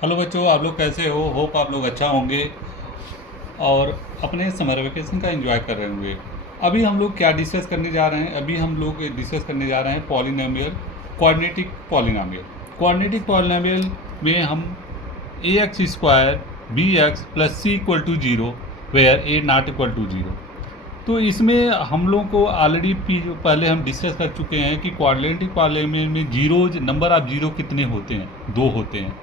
Hello बच्चों, आप लोग कैसे हो? होप आप लोग अच्छा होंगे और अपने समर वेकेशन का एंजॉय कर रहे होंगे। अभी हम लोग क्या डिस्कस करने जा रहे हैं? अभी हम लोग डिस्कस करने जा रहे हैं polynomial, quadratic polynomial. Quadratic polynomial में हम a x square b x plus c equal to zero where a not equal to zero. तो इसमें हम लोग को ऑलरेडी पहले हम डिस्कस कर चुके हैं कि क्वाड्रेटिक पॉलिनोमियल में जीरोज, नंबर ऑफ जीरो कितने होते हैं? दो होते हैं।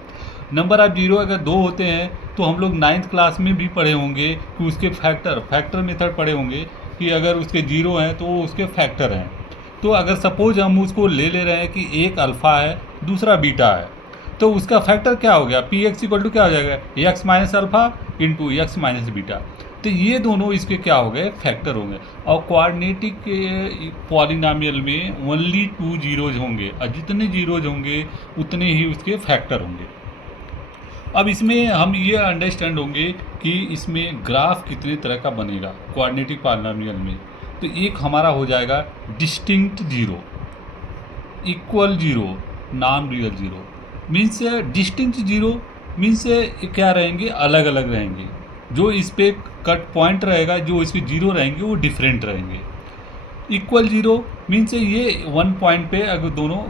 नंबर ऑफ जीरो अगर दो होते हैं तो हम लोग नाइन्थ क्लास में भी पढ़े होंगे कि उसके फैक्टर मेथड पढ़े होंगे कि अगर उसके जीरो हैं तो वो उसके फैक्टर हैं। तो अगर सपोज हम उसको ले रहे हैं कि एक अल्फ़ा है दूसरा बीटा है, तो उसका फैक्टर क्या हो गया? पी एक्स इक्वल टू क्या हो जाएगा? X minus alpha into x minus beta. तो ये दोनों इसके क्या हो गए? फैक्टर होंगे। और क्वाड्रेटिक पॉलिनोमियल में ओनली टू जीरोज होंगे और जितने जीरोज होंगे उतने ही उसके फैक्टर होंगे। अब इसमें हम ये अंडरस्टैंड होंगे कि इसमें ग्राफ कितने तरह का बनेगा क्वाड्रेटिक पॉलिनोमियल में। तो एक हमारा हो जाएगा distinct zero, equal zero, non real zero. Means distinct zero means क्या रहेंगे? अलग अलग रहेंगे। जो इस पे कट पॉइंट रहेगा, जो इसके जीरो रहेंगे वो डिफरेंट रहेंगे। इक्वल जीरो मीन्स ये वन पॉइंट पे अगर दोनों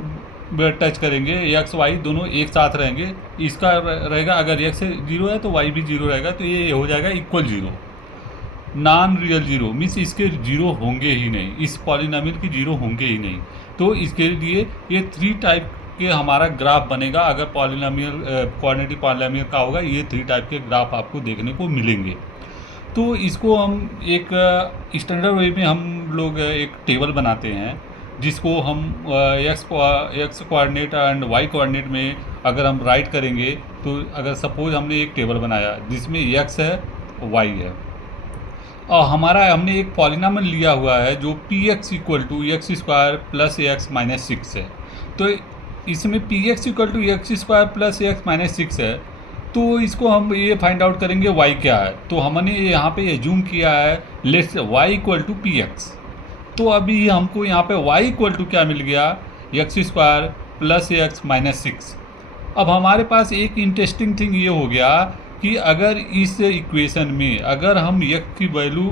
टच करेंगे, एक्स वाई दोनों एक साथ रहेंगे। इसका रहेगा अगर एक्स जीरो है तो वाई भी जीरो रहेगा, तो ये हो जाएगा equal zero. Non real zero means इसके जीरो होंगे ही नहीं, इस पॉलिनोमियल की जीरो होंगे ही नहीं। तो इसके लिए ये थ्री टाइप के हमारा ग्राफ बनेगा। अगर पॉलिनोमियल क्वाड्रेटिक पॉलिनोमियल का होगा, ये थ्री टाइप के ग्राफ आपको देखने को मिलेंगे। तो इसको हम एक स्टैंडर्ड वे में हम लोग एक टेबल बनाते हैं, जिसको हम x coordinate and y coordinate में अगर हम राइट करेंगे, तो अगर सपोज हमने एक टेबल बनाया जिसमें एक्स है वाई है और हमने एक पॉलिनोमियल लिया हुआ है जो p x equal to x square plus x minus six है। तो इसमें p x equal to x square plus x minus six है। तो इसको हम ये फाइंड आउट करेंगे y क्या है। तो हमने यहाँ पे एज्यूम किया है let's y equal to p x. तो अभी हमको यहाँ पे y इक्वल टू क्या मिल गया? X square plus x minus six. अब हमारे पास एक इंटरेस्टिंग थिंग ये हो गया कि अगर इस इक्वेशन में अगर हम x की वैल्यू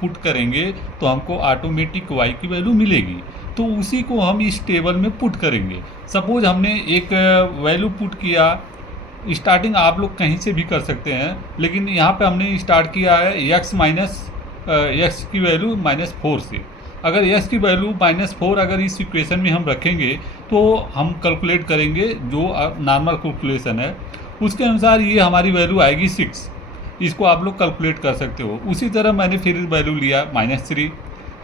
पुट करेंगे तो हमको ऑटोमेटिक y की वैल्यू मिलेगी। तो उसी को हम इस टेबल में पुट करेंगे। सपोज हमने एक वैल्यू पुट किया, स्टार्टिंग आप लोग कहीं से भी कर सकते हैं, लेकिन यहाँ पे हमने स्टार्ट किया है एक्स की वैल्यू -4 से। अगर एक्स की वैल्यू -4 अगर इस इक्वेशन में हम रखेंगे तो हम कैलकुलेट करेंगे जो नॉर्मल कैलकुलेशन है उसके अनुसार ये हमारी वैल्यू आएगी 6। इसको आप लोग कैलकुलेट कर सकते हो। उसी तरह मैंने फिर वैल्यू लिया -3,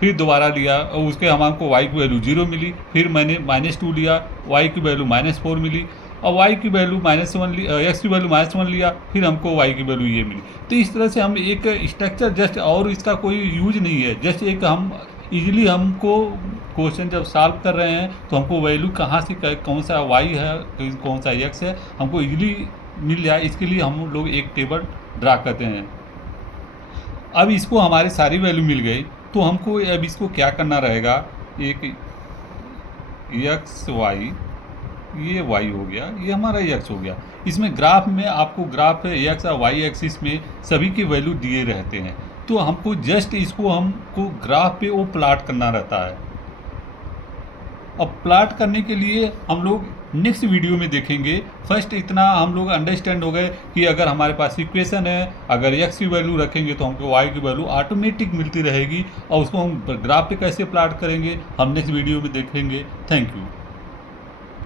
फिर दोबारा लिया और उसके हमको y की वैल्यू 0 मिली। फिर मैंने -2 लिया, y की वैल्यू -4 मिली और y की वैल्यू -1 एक्स की वैल्यू -1 लिया, फिर हमको y की वैल्यू ये मिली। तो इस तरह से हम एक स्ट्रक्चर जस्ट, और इसका कोई यूज नहीं है, जस्ट एक हम इजीली हमको क्वेश्चन जब सॉल्व कर रहे हैं तो हमको वैल्यू कहाँ से कौन सा y है कौन सा x है हमको इजीली मिल जाए, इसके लिए हम लोग एक टेबल ड्रा करते हैं। अब इसको हमारी सारी वैल्यू मिल गई तो हमको अब इसको क्या करना रहेगा? एक एक्स वाई, ये y हो गया, ये हमारा x हो गया। इसमें ग्राफ में आपको ग्राफ x और y एक्सिस में सभी की वैल्यू दिए रहते हैं, तो हमको जस्ट इसको हमको ग्राफ पे वो प्लाट करना रहता है। अब प्लाट करने के लिए हम लोग नेक्स्ट वीडियो में देखेंगे। फर्स्ट इतना हम लोग अंडरस्टैंड हो गए कि अगर हमारे पास इक्वेशन है, अगर x की वैल्यू रखेंगे तो हमको y की वैल्यू ऑटोमेटिक मिलती रहेगी और उसको हम ग्राफ पे कैसे प्लाट करेंगे हम नेक्स्ट वीडियो में देखेंगे। Thank you.